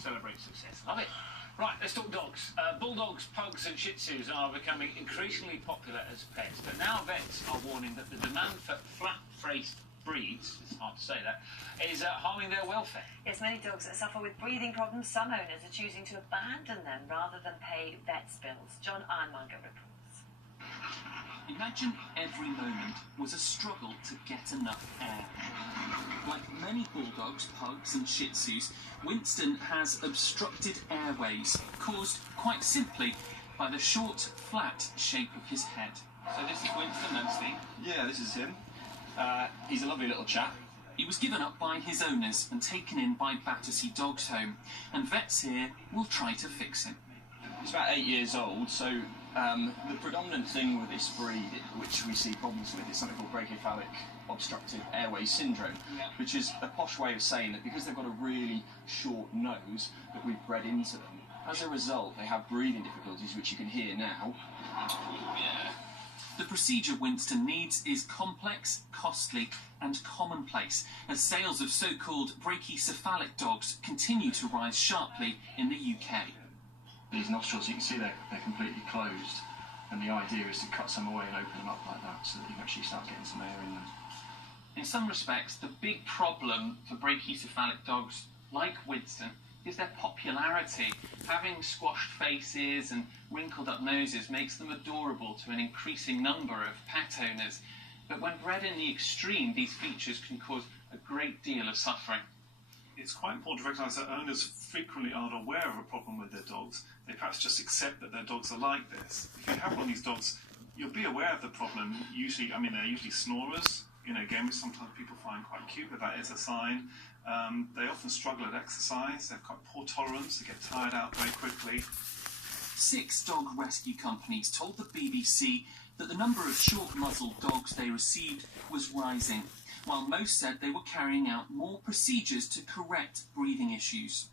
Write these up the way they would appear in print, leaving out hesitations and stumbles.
celebrate success. Love it. Right, let's talk dogs. Bulldogs, pugs and Shih Tzus are becoming increasingly popular as pets, but now vets are warning that the demand for flat-faced breeds, it's hard to say that, is harming their welfare. Yes, many dogs that suffer with breathing problems, some owners are choosing to abandon them rather than pay vets' bills. John Ironmonger reports. Imagine every moment was a struggle to get enough air. Like many bulldogs, pugs and Shih Tzus, Winston has obstructed airways, caused quite simply by the short, flat shape of his head. So this is Winston, no Steve? Yeah, this is him. He's a lovely little chap. He was given up by his owners and taken in by Battersea Dogs Home, and vets here will try to fix him. He's about 8 years old, so the predominant thing with this breed, which we see problems with, is something called brachycephalic obstructive airway syndrome, which is a posh way of saying that because they've got a really short nose that we've bred into them, as a result they have breathing difficulties, which you can hear now. The procedure Winston needs is complex, costly and commonplace, as sales of so-called brachycephalic dogs continue to rise sharply in the UK. These nostrils, you can see they're completely closed, and the idea is to cut some away and open them up like that so that you can actually start getting some air in them. In some respects, the big problem for brachycephalic dogs like Winston is their popularity. Having squashed faces and wrinkled up noses makes them adorable to an increasing number of pet owners. But when bred in the extreme, these features can cause a great deal of suffering. It's quite important to recognise that owners frequently aren't aware of a problem with their dogs. They perhaps just accept that their dogs are like this. If you have one of these dogs, you'll be aware of the problem. Usually, they're usually snorers, again, which sometimes people find quite cute, but that is a sign. They often struggle at exercise. They've got poor tolerance. They get tired out very quickly. 6 dog rescue companies told the BBC that the number of short-muzzled dogs they received was rising, while most said they were carrying out more procedures to correct breathing issues.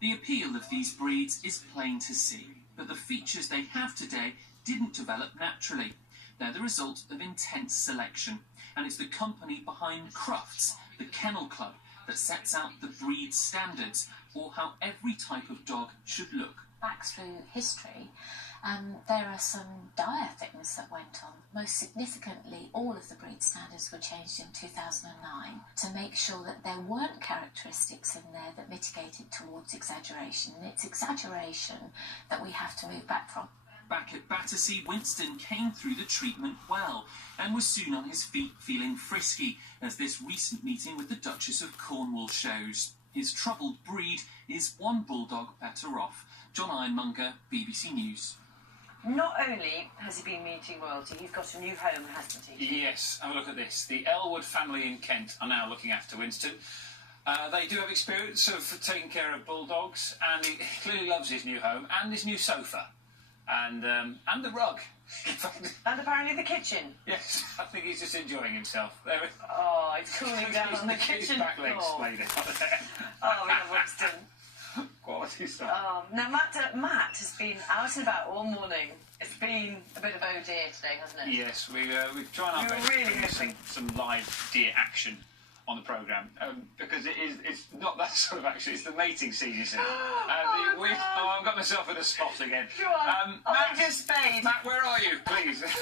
The appeal of these breeds is plain to see, but the features they have today didn't develop naturally. They're the result of intense selection, and it's the company behind Crufts, the kennel club, that sets out the breed standards, or how every type of dog should look. Back through history, there are some dire things that went on. Most significantly, all of the breed standards were changed in 2009 to make sure that there weren't characteristics in there that mitigated towards exaggeration. And it's exaggeration that we have to move back from. Back at Battersea, Winston came through the treatment well and was soon on his feet feeling frisky, as this recent meeting with the Duchess of Cornwall shows. His troubled breed is one bulldog better off. John Ironmonger, BBC News. Not only has he been meeting royalty, he's got a new home, hasn't he? Yes, have a look at this. The Elwood family in Kent are now looking after Winston. They do have experience of taking care of bulldogs, and he clearly loves his new home and his new sofa. And the rug. And apparently the kitchen. Yes, I think he's just enjoying himself. Oh, he's cooling down on the kitchen His back legs floor. played out there. Oh, we love Winston. Quality stuff. Oh, now Matt has been out and about all morning. It's been a bit of oh dear today, hasn't it? Yes, we're trying our best really to do some live deer action on the programme, because it's not that sort of action, it's the mating season. I've got myself in a spot again. Go on, I'll just spade. Matt, where are you, please?